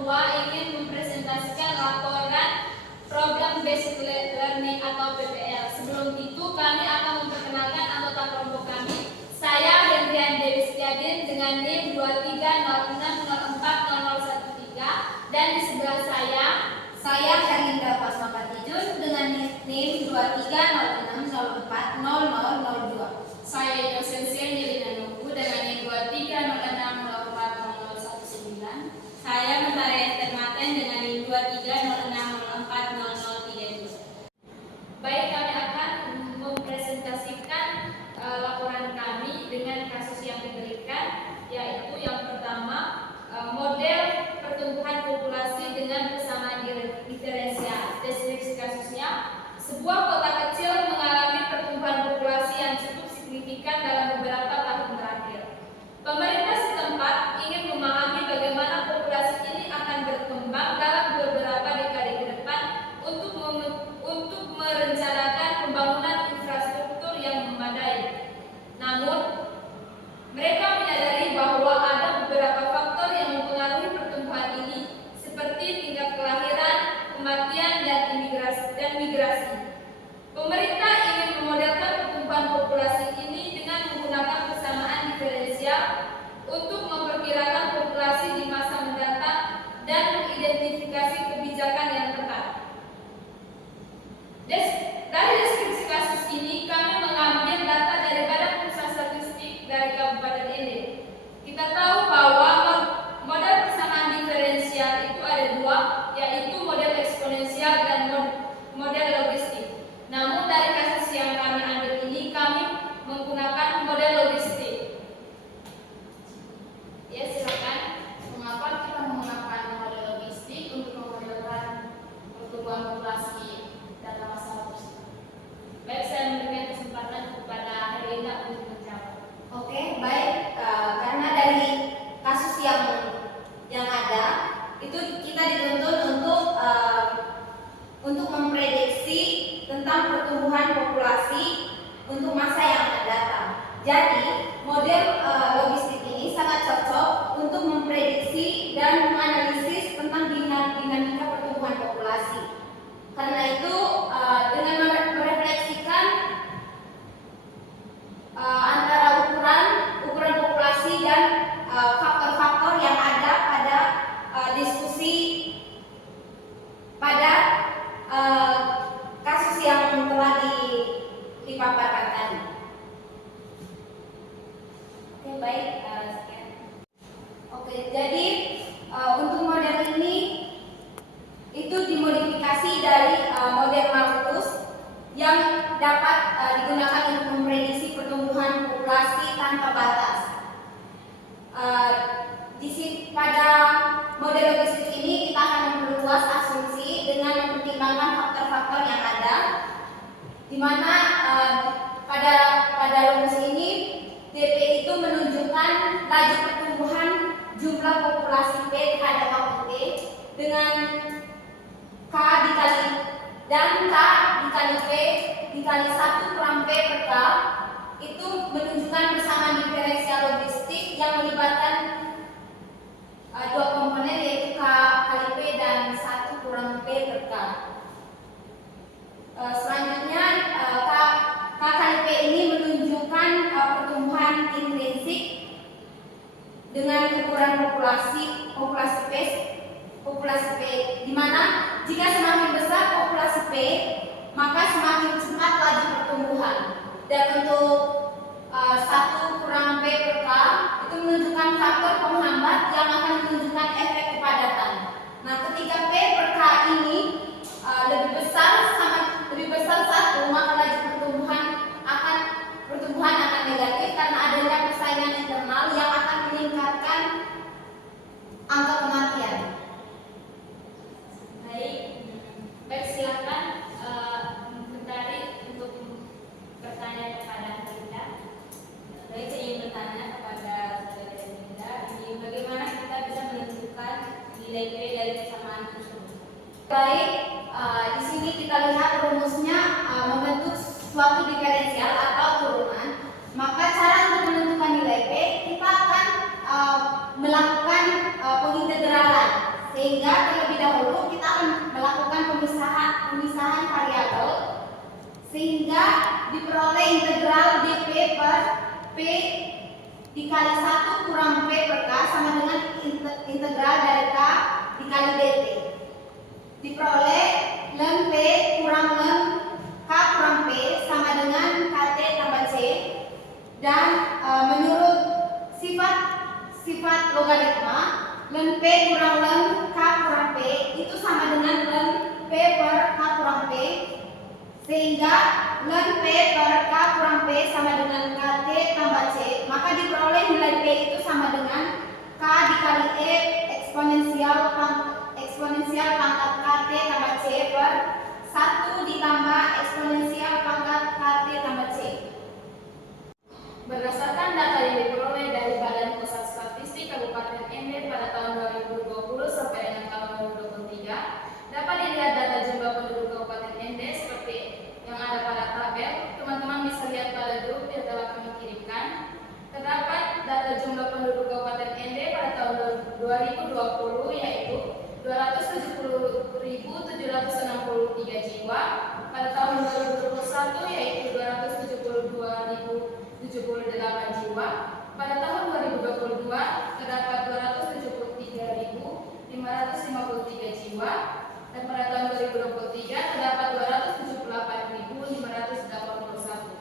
kedua ingin mempresentasikan laporan program Basic Learning atau PBL. Sebelum itu kami akan memperkenalkan anggota kelompok kami. Saya Hendrian Dewi Setiadin dengan NIM 2306040013 dan di sebelah saya Herlinda Fasmapatijun dengan NIM 2306040002. Saya Inosensia Nilina Nunggu dengan NIM 2306040019. Saya Mentari Estermaten dengan NIM 2306040032. Baik, kami akan mempresentasikan laporan kami dengan kasus yang diberikan, yaitu yang pertama model pertumbuhan populasi dengan persamaan diferensial. Deskripsi kasusnya, sebuah kota kecil mengalami pertumbuhan populasi yang cukup signifikan dalam beberapa tahun terakhir. Pemerintah setempat ingin memahami bagaimana populasi ini akan berkembang dalam beberapa dekade ke depan untuk merencanakan pembangunan infrastruktur yang memadai. Namun, mereka menyadari bahwa ada beberapa faktor yang mempengaruhi pertumbuhan ini, seperti tingkat kelahiran, kematian, dan migrasi. Pemerintah ingin memodelkan pertumbuhan populasi ini dengan menggunakan persamaan diferensial untuk memperkirakan populasi di masa mendatang dan mengidentifikasi kebijakan yang tepat. Dari deskripsi kasus ini, kami mengambil data dari Badan Pusat Statistik dari Kabupaten Ende. Kita tahu bahwa model persamaan diferensial itu ada dua, yaitu model eksponensial dan model logistik. Namun dari kasus yang kami ambil ini, kami menggunakan model logistik. Ya, silakan. Mengapa kita menggunakan model logistik untuk memodelkan pertumbuhan populasi dalam masa lalu? Baik, saya memberikan kesempatan kepada Herlinda untuk menjawab. Oke, baik. Karena dari kasus yang ada itu kita dituntut untuk memprediksi tentang pertumbuhan populasi untuk masa yang akan datang. Jadi model logistik ini sangat cocok untuk memprediksi dan menganalisis tentang dinamika pertumbuhan populasi. Karena itu dengan merefleksikan antara ukuran populasi dan faktor-faktor yang ada pada diskusi pada kasus yang telah dipaparkan tadi. Oke, baik. Sekian. Oke, jadi untuk model ini itu dimodifikasi dari model Malthus yang dapat digunakan untuk memprediksi pertumbuhan populasi tanpa batas. Pada model logistik ini kita akan memperluas asumsi dengan mempertimbangkan faktor-faktor yang ada, di mana pada rumus ini DP itu menunjukkan laju pertumbuhan jumlah populasi P terhadap waktu T dengan K dikali P dikali 1 kurang P per K itu menunjukkan persamaan diferensial logistik yang melibatkan dua komponen, yaitu K kali P dan 1 kurang P per K. Selanjutnya K kali P ini menunjukkan pertumbuhan intrinsik dengan ukuran populasi P, di mana jika semakin besar populasi P, maka semakin cepat laju pertumbuhan. Dan untuk 1 kurang P per K itu menunjukkan faktor penghambat yang akan menunjukkan efek kepadatan. Nah, ketika P per K ini lebih besar 1, maka laju pertumbuhan akan negatif karena adanya persaingan internal yang akan meningkatkan angka kematian. Baik, silakan Mentari untuk bertanya kepada Herlinda. Baik, saya ingin bertanya kepada Saudara Herlinda, bagaimana kita bisa menentukan nilai P dari persamaan tersebut? Baik, di sini kita lihat rumusnya membentuk suatu diferensial atau turunan. Maka cara untuk menentukan nilai P, kita akan melakukan pengintegralan, sehingga terlebih dahulu kita akan melakukan pemisahan variabel sehingga diperoleh integral dp per p dikali 1 kurang p per k sama dengan integral dari k dikali dt. Diperoleh ln p kurang ln k kurang p sama dengan kt tambah c, dan menurut sifat logaritma ln p kurang ln k kurang p itu sama dengan ln p per k kurang p, sehingga ln p per k kurang p sama dengan kt tambah c, maka diperoleh nilai p itu sama dengan k dikali e eksponensial pangkat kt tambah c per 1 ditambah eksponensial pangkat kt tambah c. Berdasarkan data yang diperoleh dari Badan Pusat Statistik Kabupaten Ende pada tahun 2020 sampai dengan tahun 2023, dapat dilihat data jumlah penduduk Kabupaten Ende seperti yang ada pada tabel. Teman-teman bisa lihat pada grup yang telah kami kirimkan. Terdapat data jumlah penduduk Kabupaten Ende pada tahun 2020 yaitu 270.763 jiwa, pada tahun 2021 yaitu 272.078 jiwa, pada tahun 2022 terdapat 273.553 jiwa, dan pada tahun 2023 terdapat 278.581.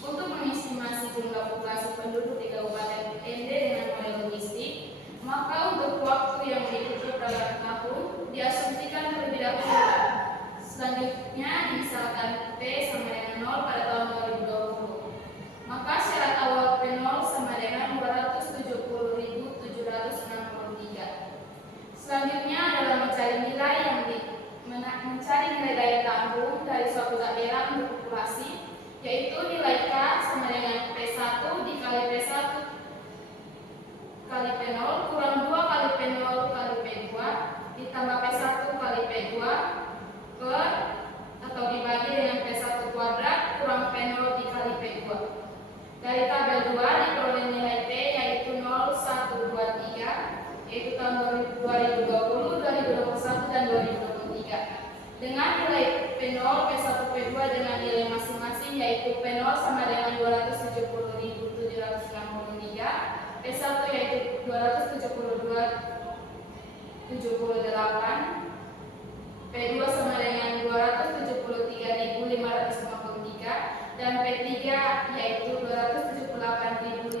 Untuk mengestimasi jumlah populasi penduduk di Kabupaten Ende dengan model logistik, maka untuk waktu yang mengikuti peralihan tahun diasumsikan terlebih dahulu. Selanjutnya misalkan P sama dengan 0 pada tahun 2020. Maka syarat awal P0 sama dengan 270.763. Selanjutnya adalah mencari nilai daya tampung dari suatu daerah untuk populasi, yaitu nilai K sama dengan P1 dikali P1 kali P0 kurang 2 kali P0 kali P2 ditambah P1 kali P2 per atau dibagi dengan P1 kuadrat kurang P0 dikali P2. Dari tabel 2 diperoleh nilai P yaitu 0, 1, 2, 3, yaitu tahun 2020, 2021, dan 2023. Dengan nilai P0, P1, P2 dengan nilai masing-masing yaitu P0 sama dengan 270.763, P1 yaitu 272.078, P2 sama dengan 273.553, dan P3 yaitu 278.581.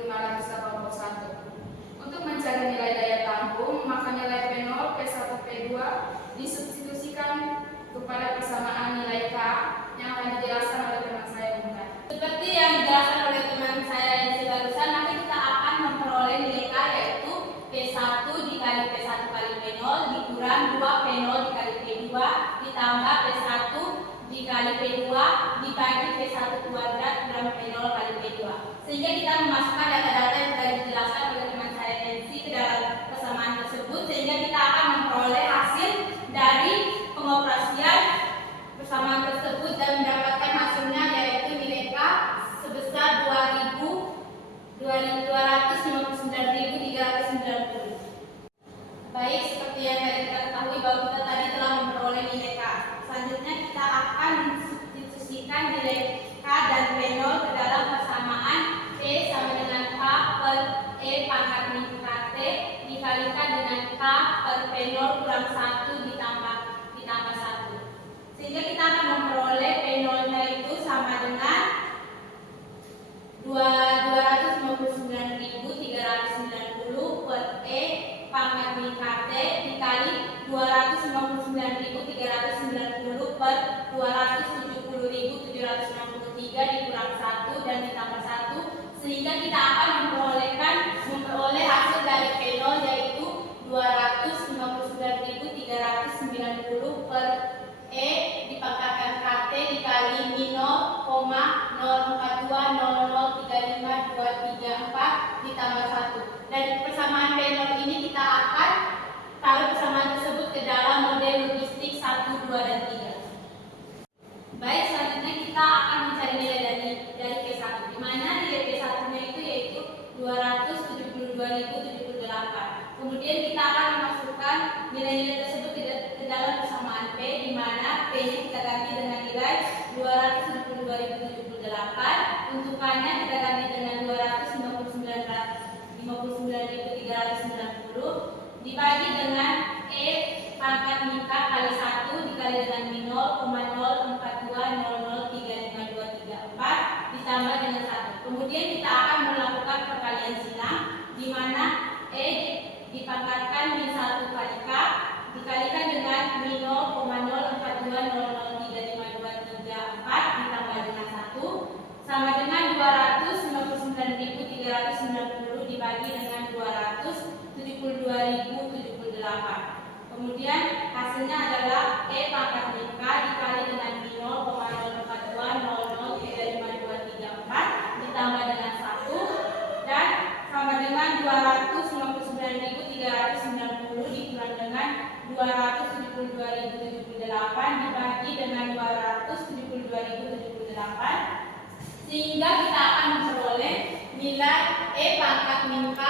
Untuk mencari nilai daya tampung, maka nilai P0, P1, P2 disubstitusikan kepada persamaan nilai K yang akan dijelaskan oleh teman saya bukan. Seperti yang dijelaskan oleh teman saya yang barusan, nanti kita akan memperoleh nilai K yaitu P1 dikali P1 kali P0 dikurang 2 P0 dikali P2 ditambah P1 dikali P2 dibagi P1 kuadrat kurang P0 kali P2. Sehingga kita memasukkan data-data yang sudah dijelaskan oleh teman saya Nancy ke dalam persamaan tersebut, sehingga kita akan memperoleh hasil dari pengoperasian persamaan tersebut dan mendapatkan hasilnya yaitu nilai K sebesar 259.390. Baik, seperti yang tadi kita ketahui bahwa kita tadi telah memperoleh nilai K. Selanjutnya kita akan mensubstitusikan nilai K dan P0 ke dalam persamaan P sama dengan K per E pangkat min KT dikalikan dengan K per P0 kurang 1 ditambah 1. Sehingga kita akan memperoleh P0-nya itu sama dengan 259.390 per E pangkat min KT dikali 259.390 per 270.763 dikurang 1 dan ditambah 1, sehingga kita akan memperoleh hasil dari P0 yaitu 259.390 per E dipangkatkan KT dikali min 0,0420035234 ditambah 1. Dari persamaan P0 ini kita akan taruh persamaan tersebut ke dalam model logistik 1, 2, dan 3. Baik, selanjutnya kita akan mencari nilai dari P1, di mana nilai P1-nya itu yaitu 272.078 nilai-nilai tersebut ke dalam persamaan P, di mana P-nya kita ganti dengan nilai 272.078, untukannya kita ganti dengan 259.390 dibagi dengan E pangkat mika kali 1 dikali dengan min 0,0420035234 ditambah dengan 1. Kemudian kita akan melakukan perkalian silang, di mana E dipangkatkan min 1 kali K dikalikan dengan min 0,0420035234 ditambah dengan 1 sama dengan 259.390 dibagi dengan 272.078. Kemudian hasilnya adalah E pangkat min K dikali dengan min 0,0420035234 ditambah dengan 1 dan sama dengan 259.390 dikurang dengan 272.078 dibagi dengan 272.078, sehingga kita akan memperoleh nilai E pangkat min K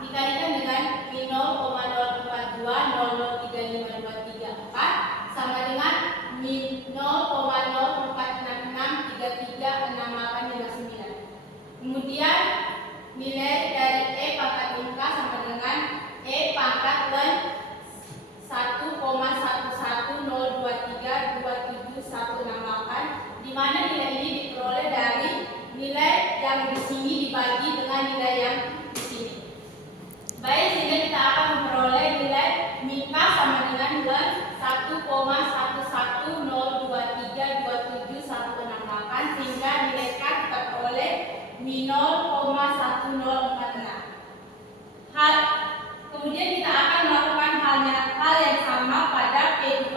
dikalikan dengan min 0,0420035234 sama dengan min 0,0466336859. Kemudian nilai dari E pangkat min K sama dengan E pangkat dan 1,11023271168, di mana nilai ini diperoleh dari nilai yang di sini dibagi dengan nilai yang di sini. Baik, sehingga kita akan memperoleh nilai min K sama dengan 1,11023271168, sehingga nilai K kita peroleh min 0,1046. Kemudian kita akan melakukan hal yang sama pada P2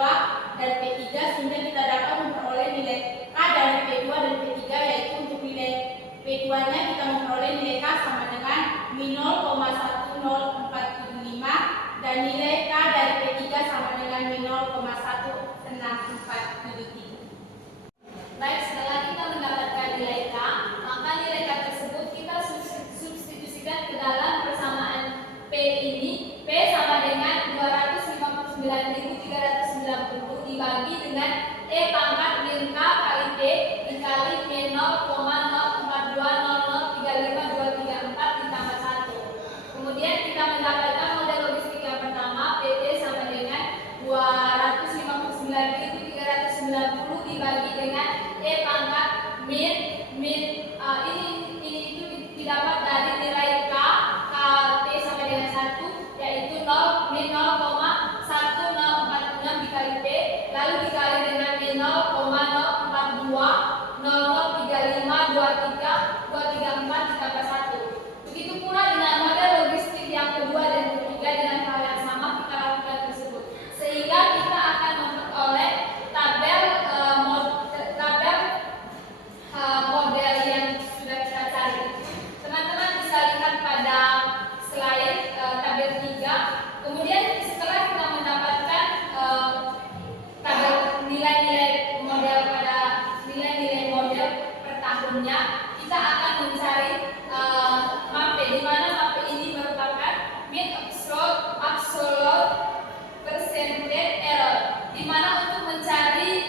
dan P3, sehingga kita dapat memperoleh nilai K dari P2 dan P3, yaitu untuk nilai P2-nya kita memperoleh nilai K sama dengan min 0,10475 dan nilai K dari P3 sama dengan min 0,16473. Baik, setelah kita mendapatkan nilai K, maka nilai K tersebut kita substitusikan ke dalam persamaan P ini. P sama dengan 259.390 dibagi dengan E pangkat min K kali P dikali min 0,0420035234 ditambah 1. Kemudian kita mendapatkan model logistik yang pertama, PT sama dengan 259.390 dibagi dengan E pangkat min ini itu didapat dari nilai K T sama dengan 1, yaitu min 0,1046 dikali P lalu dikali dengan min 0,04200352324 ditambah 1. Begitu pula dengan model logistik yang kedua dan ketiga dengan hal yang sama kita lakukan tersebut, sehingga kita akan memperoleh tabel model yang sudah kita cari. Teman-teman bisa lihat pada slide tabel 3. Kemudian setelah kita mendapatkan tabel nilai-nilai model per tahunnya, kita akan mencari MAPE, di mana MAPE ini merupakan mean absolute percentage error, di mana untuk mencari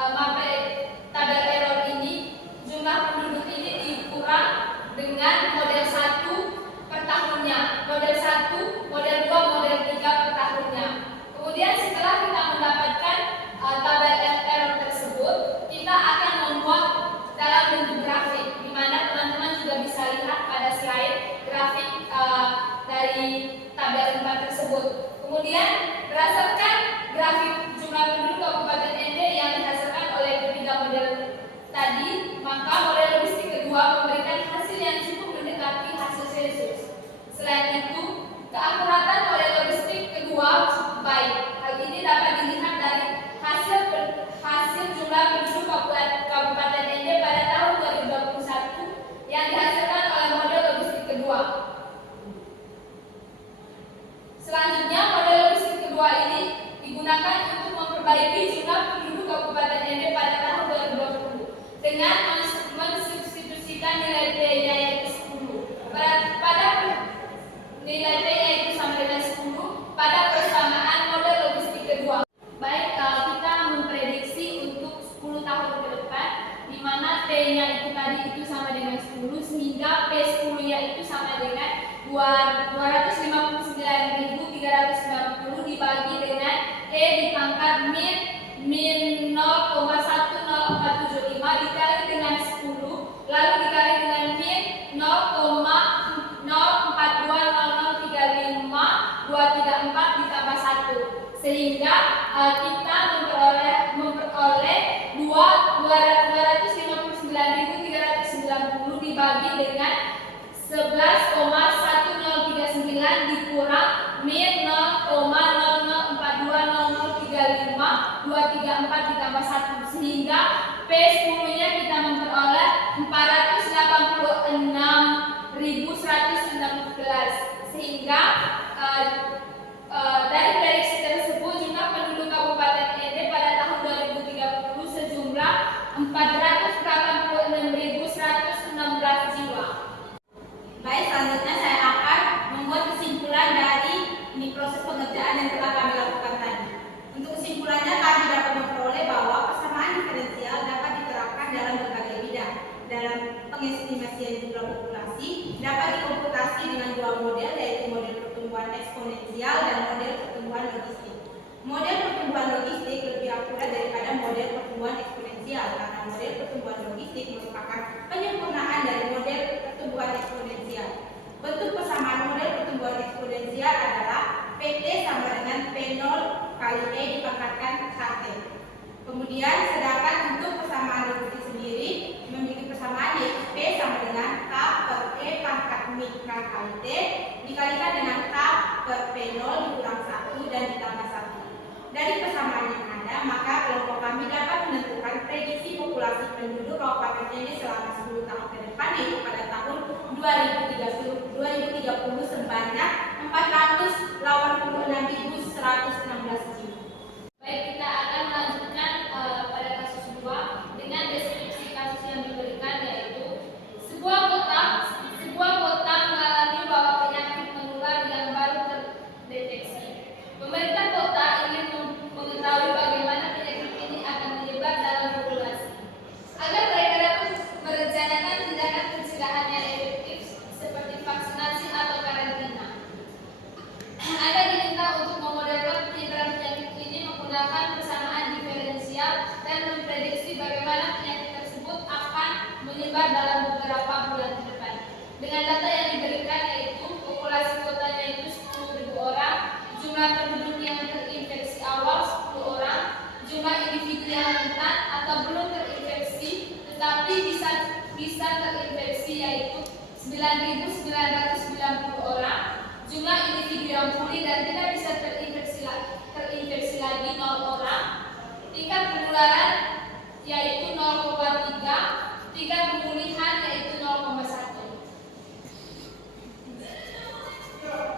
MAPE tabel error ini, jumlah penduduk ini dikurang dengan model 1 per tahunnya, model 1, model 2, model 3 per tahunnya. Kemudian setelah kita mendapatkan tabel error tersebut, kita akan membuat dalam bentuk grafik, di mana teman-teman juga bisa lihat pada slide grafik dari tabel 4 tersebut. Kemudian berdasarkan grafik jumlah penduduk Kabupaten NT yang dihasilkan oleh ketiga model tadi, maka model logistik kedua memberikan hasil yang cukup mendekati hasil sensus. Selain itu, keakuratan model logistik kedua cukup baik. Hal ini dapat dilihat dari hasil jumlah penduduk Kabupaten NT pada tahun 2021 yang dihasilkan oleh model logistik kedua. Selanjutnya, model logistik kedua ini digunakan untuk 234 ditambah 1, sehingga kita memperoleh 259.390 dibagi dengan 11,1039 dikurang min 0,00420035 ditambah 1, sehingga P10 nya kita memperoleh 486.116, sehingga dari prediksi tersebut jumlah penduduk Kabupaten NT pada tahun 2030 sejumlah 486.116 jiwa. Baik, selanjutnya saya akan membuat kesimpulan dari proses pengerjaan yang telah kami lakukan tadi. Untuk kesimpulannya, kami dapat memperoleh bahwa persamaan diferensial dapat diterapkan dalam berbagai bidang. Dalam pengestimasian jumlah populasi dapat dikomputasi dengan dua model, yaitu model pertumbuhan eksponensial dan model pertumbuhan logistik. Model pertumbuhan logistik lebih akurat daripada model pertumbuhan eksponensial karena model pertumbuhan logistik merupakan penyempurnaan dari model pertumbuhan eksponensial. Bentuk persamaan model pertumbuhan eksponensial adalah PT sama dengan P0 kali E dipangkatkan KT. Kemudian sedangkan untuk persamaan logistik sendiri memiliki persamaan yaitu P sama dengan K per E pangkat mikra kali T dikalikan dengan K per P0 dikurang 1 dan ditambah 1. Dari persamaan yang ada, maka kelompok kami dapat menentukan prediksi populasi penduduk Kabupaten NT selama 10 tahun ke depan, yaitu pada tahun 2030 sebanyak 486.116 jiwa. Baik, kita akan melanjutkan pada kasus 2 dengan deskripsi kasus yang diberikan, yaitu sebuah kota mengalami wabah penyakit menular yang baru terdeteksi. Pemerintah kota ingin mengetahui bagaimana penyakit ini akan menyebar dalam populasi. Agar mereka dapat merencanakan tindakan pencegahan yang efektif seperti vaksinasi atau karantina. Anda diminta untuk memodelkan penyebaran penyakit ini menggunakan persamaan diferensial dan memprediksi bagaimana penyakit tersebut akan menyebar dalam beberapa bulan ke depan. Dengan data yang diberikan, yaitu populasi kotanya itu 10.000 orang, jumlah penduduk yang terinfeksi awal 10 orang, jumlah individu yang rentan atau belum terinfeksi tetapi bisa terinfeksi yaitu 9.990 orang, jumlah individu yang pulih dan tidak bisa terinfeksi lagi 0 orang, tingkat penularan yaitu 0,3, tingkat pemulihan yaitu 0,1.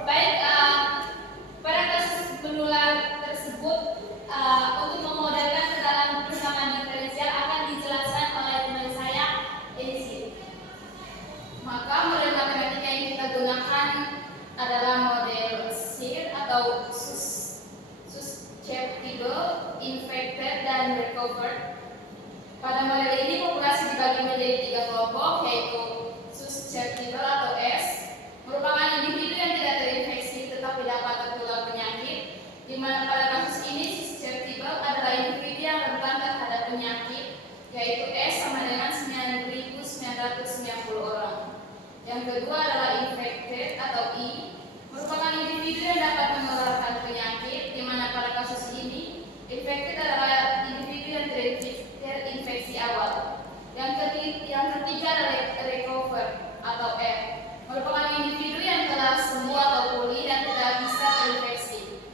Baik, pada kasus menular tersebut untuk memodelkan ke dalam persamaan diferensial akan dijelaskan oleh teman saya Enzi. Maka model matematika yang kita gunakan adalah model SIR atau susceptible, infected, dan recovered. Pada model ini populasi dibagi menjadi 3 kelompok, yaitu susceptible atau S, merupakan individu yang tidak terinfeksi tetapi dapat tertular penyakit, di mana pada kasus ini susceptible adalah individu yang rentan terhadap penyakit, yaitu S sama dengan 9.990 orang. Yang kedua adalah infected atau I, merupakan individu yang dapat menularkan penyakit, di mana pada kasus ini infected adalah individu yang terinfeksi awal. Yang ketiga adalah recover atau R, merupakan individu yang telah sembuh atau pulih dan tidak bisa terinfeksi.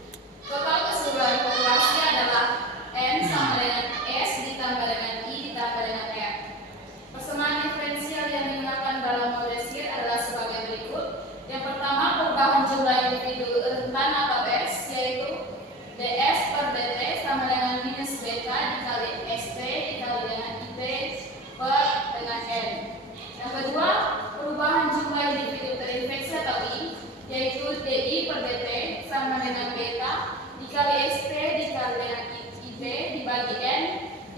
Total keseluruhan populasi adalah N sama dengan S ditambah dengan I ditambah dengan R. Persamaan diferensial yang digunakan dalam model SIR adalah sebagai berikut. Yang pertama, perubahan jumlah individu rentan atau S, yaitu DS per DT sama dengan minus beta dikali ST dikali dengan IP per dengan N. Yang kedua, perubahan jumlah individu terinfeksi atau I, yaitu DI per DT sama dengan beta dikali ST dikali dengan IP dibagi N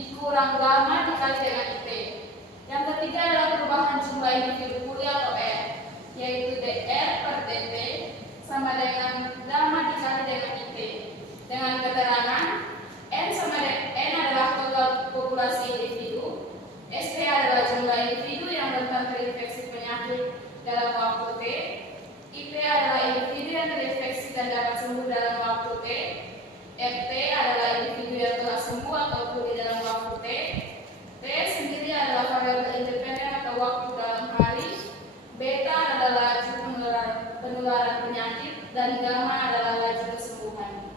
dikurang gamma dikali dengan IP. Yang ketiga adalah perubahan jumlah individu pulih atau R, yaitu DR per DT sama dengan gamma dikali dengan IP. Dengan keterangan N sama N adalah total populasi individu, SP adalah jumlah individu yang rentan terinfeksi penyakit dalam waktu T, IP adalah individu yang terinfeksi dan dapat sembuh dalam waktu T. FT adalah individu yang telah sembuh atau pulih dalam waktu T. T sendiri adalah variabel independen atau waktu dalam hari. Beta adalah laju penularan penyakit dan gamma adalah laju kesembuhan.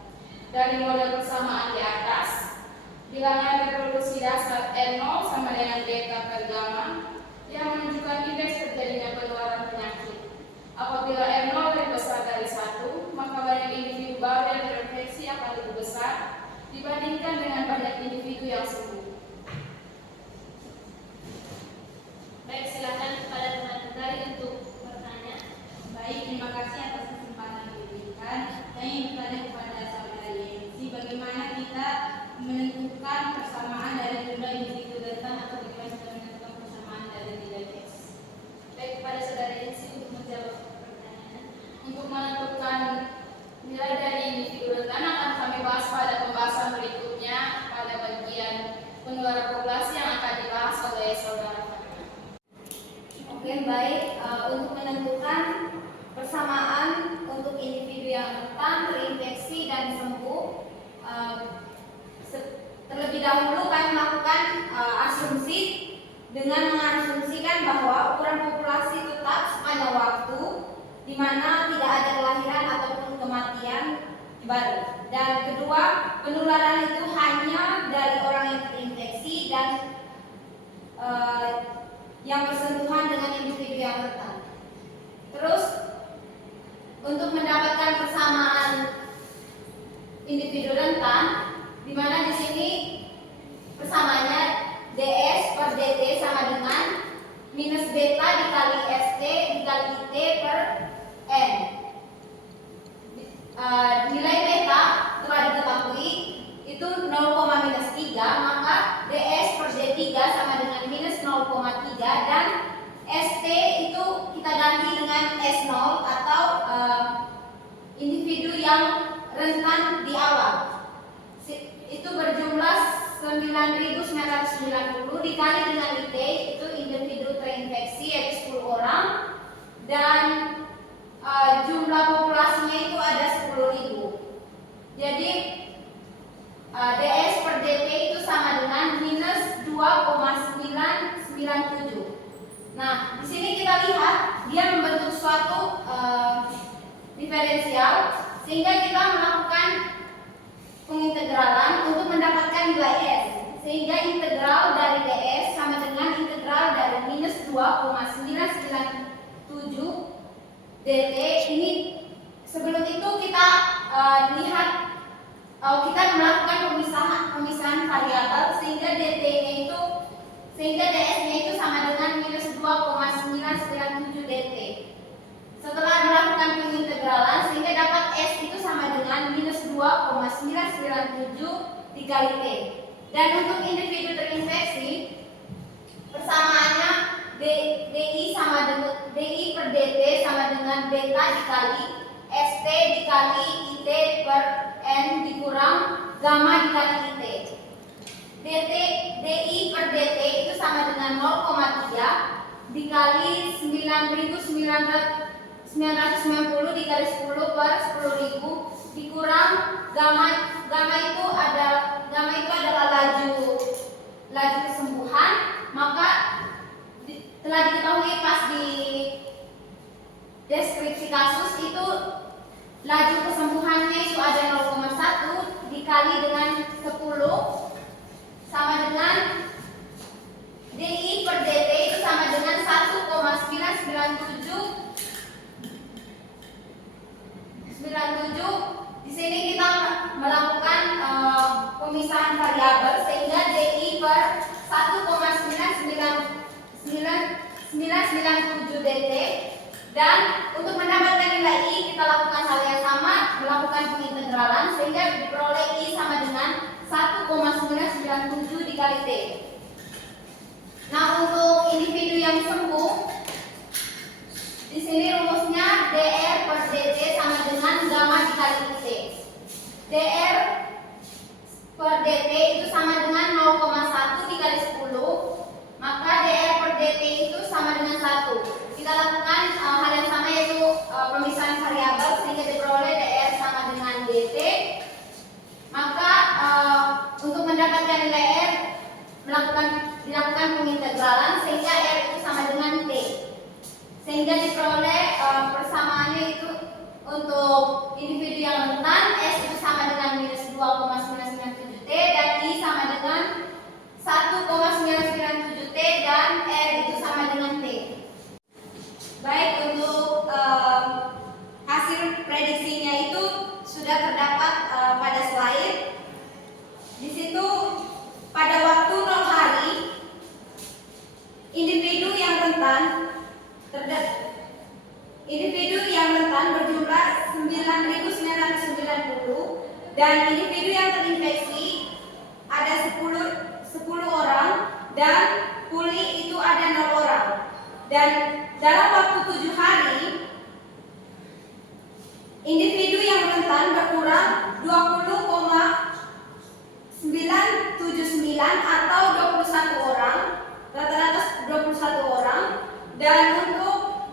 Dari model persamaan di atas, bilangan reproduksi dasar R0 sama dengan beta per gamma yang menunjukkan indeks terjadinya penularan penyakit. Apabila R0 lebih besar dari 1, maka banyak individu baru yang terinfeksi akan lebih besar dibandingkan dengan banyak individu yang sembuh. Baik, silakan kepada teman-teman tadi untuk bertanya. Baik, terima kasih atas kesempatan yang diberikan. Saya ingin bertanya kepada saudara Yensi, bagaimana kita menentukan persamaan dari jumlah individu rentan atau bagaimana kita menentukan persamaan dari nilai X? Baik, kepada saudara Yensi untuk menjawab pertanyaan. Untuk menentukan nilai dari individu rentan akan kami bahas pada pembahasan berikutnya pada bagian penularan populasi yang akan dibahas oleh saudara. Oke, baik. Untuk menentukan persamaan untuk individu yang rentan, terinfeksi dan sembuh, terlebih dahulu kami melakukan asumsi dengan mengasumsikan bahwa ukuran populasi tetap sepanjang waktu, di mana tidak ada kelahiran ataupun kematian baru. Dan kedua, penularan itu hanya dari orang yang terinfeksi dan yang bersentuhan dengan individu yang rentan. Terus, untuk mendapatkan persamaan individu rentan, di mana di sini persamaannya DS per DT sama dengan minus beta dikali ST dikali IT per N. Nilai beta telah diketahui itu 0,-3, maka DS per D3 sama dengan minus 0,3 dan ST itu kita ganti dengan S0 atau individu yang rentan di awal. Itu berjumlah 9.990 dikali dengan IT, itu individu terinfeksi yaitu 10 orang, dan jumlah populasinya itu ada 10.000. Jadi DS per DT itu sama dengan minus 2,997. Nah, di sini kita lihat dia membentuk suatu diferensial, sehingga kita melakukan pengintegralan untuk mendapatkan nilai S, sehingga integral dari DS sama dengan integral dari minus 2,997 DT. Ini sebelum itu kita lihat kita melakukan pemisahan variabel sehingga DS-nya itu sama dengan minus 2,997 DT. Setelah melakukan pengintegralan sehingga dapat S itu sama dengan minus 2,997 dikali T. Dan untuk individu terinfeksi, persamaannya DI per DT sama dengan beta dikali ST dikali IT per N dikurang gamma dikali IT. DI per DT itu sama dengan 0,3 dikali 9.990 dikali 10 per 10.000 dikurang gamma itu adalah laju kesembuhan, maka telah diketahui pas di deskripsi kasus itu laju kesembuhannya itu ada 0,1 dikali dengan 10 sama dengan DI per DT itu sama dengan 1,997. Di sini kita melakukan pemisahan variabel sehingga DI per 1,997 DT, dan untuk mendapatkan nilai I kita lakukan hal yang sama, melakukan pengintegralan sehingga diperoleh I sama dengan 1,997 dikali T. Nah, untuk individu yang sembuh, di sini rumusnya DR per DT sama dengan gamma dikali T. DR per DT itu sama dengan 0,1 dikali 10, maka DR per DT itu sama dengan 1. Kita lakukan hal yang sama, yaitu pemisahan variabel sehingga diperoleh DR Dan individu yang terinfeksi ada 10 orang dan pulih itu ada 0 orang. Dan dalam waktu 7 hari individu yang rentan berkurang 20,979 atau 21 orang, rata-rata 21 orang. Dan untuk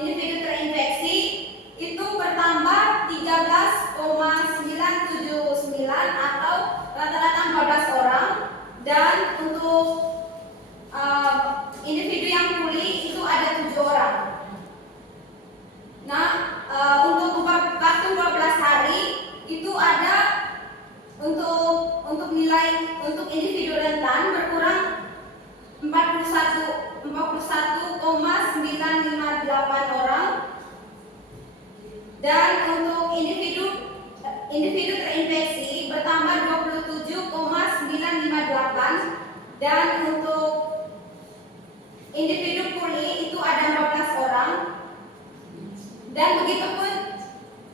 individu terinfeksi itu bertambah 13,979 atau rata-rata 14 orang. Dan untuk individu yang pulih itu ada 7 orang. Nah, untuk waktu 14 hari itu ada untuk nilai untuk individu rentan berkurang 41,958 orang. Dan untuk individu terinfeksi bertambah 27,958 dan untuk individu pulih itu ada 14 orang. Dan begitu pun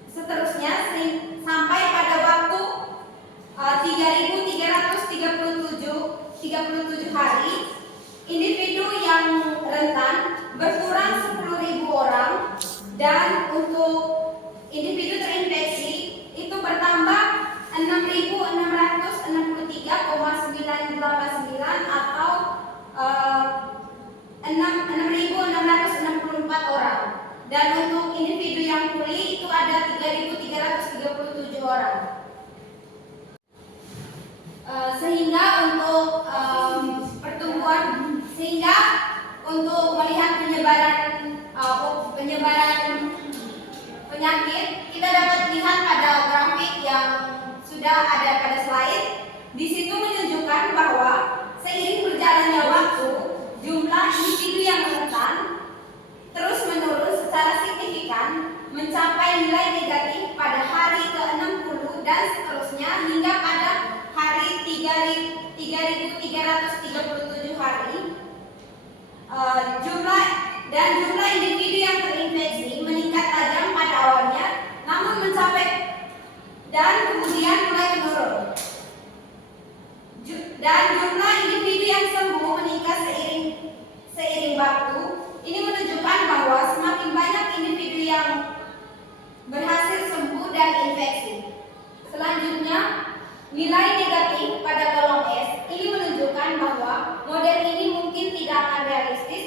seterusnya sampai pada waktu 3.337 hari individu yang rentan berkurang 10.000 orang. Dan untuk individu terinfeksi itu bertambah 6.663,989 atau 6.664 orang. Dan untuk individu yang pulih itu ada 3.337 orang. Sehingga untuk melihat penyebaran penyakit, kita dapat lihat pada grafik yang sudah ada pada slide. Di situ menunjukkan bahwa seiring berjalannya waktu, jumlah individu yang rentan terus menurun secara signifikan, mencapai nilai negatif pada hari ke-60 dan seterusnya hingga pada hari 3.337 hari. Jumlah individu yang terinfeksi meningkat tajam pada awalnya, namun dan kemudian mulai menurun. Dan jumlah individu yang sembuh meningkat seiring waktu. Ini menunjukkan bahwa semakin banyak individu yang berhasil sembuh dan infeksi. Selanjutnya, nilai negatif pada kolom S ini menunjukkan bahwa model ini mungkin tidak akan realistis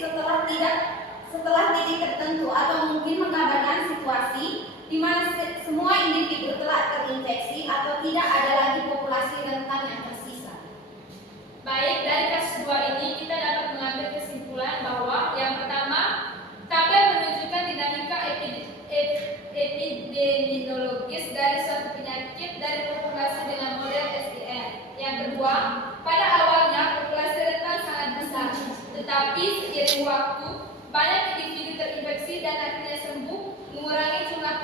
setelah titik tertentu, atau mungkin menggambarkan situasi di mana semua individu telah terinfeksi atau tidak ada lagi populasi rentan yang tersisa. Baik, dari kasus 2 ini kita dapat mengambil kesimpulan bahwa yang pertama, tabel menunjukkan dinamika epidemiologis dari suatu penyakit dari populasi dengan model SDR. Yang kedua, pada awalnya populasi rentan sangat besar, tetapi seiring waktu banyak individu terinfeksi dan akhirnya sembuh, mengurangi jumlah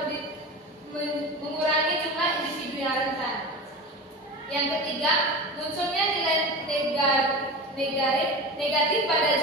individu yang rentan. Yang ketiga, munculnya nilai negatif pada